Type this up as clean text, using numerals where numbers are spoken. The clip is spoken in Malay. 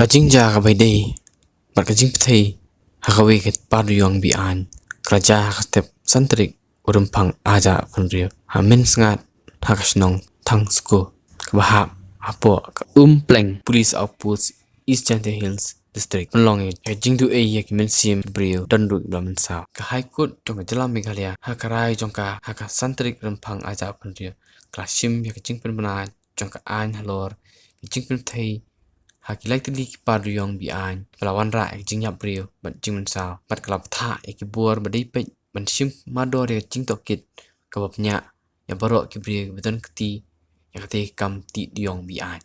Kajingja kabaidei bat kajing pthei hakawe ket paduyong bi an kraja step santrik Rupang aja penrio hamen sngat hakasnong thangsko kabahap hapo pleng police outpost East Chanty Hills district long kajing du e yak mensim brio dandu blamen sa ka high court tong jala meghalaya hakarai jongka haka santrik Rupang aja penrio klasim yak kajing penbana jongka an halor kajing penthei hakilai tili paduyong bi an pelawan ra jing yap brio bat jing sa bat klap tha ekibor badai pe ban sim madore jing tokit kabapnya ya barok kibri beton kti ya kate kam ti diong bi an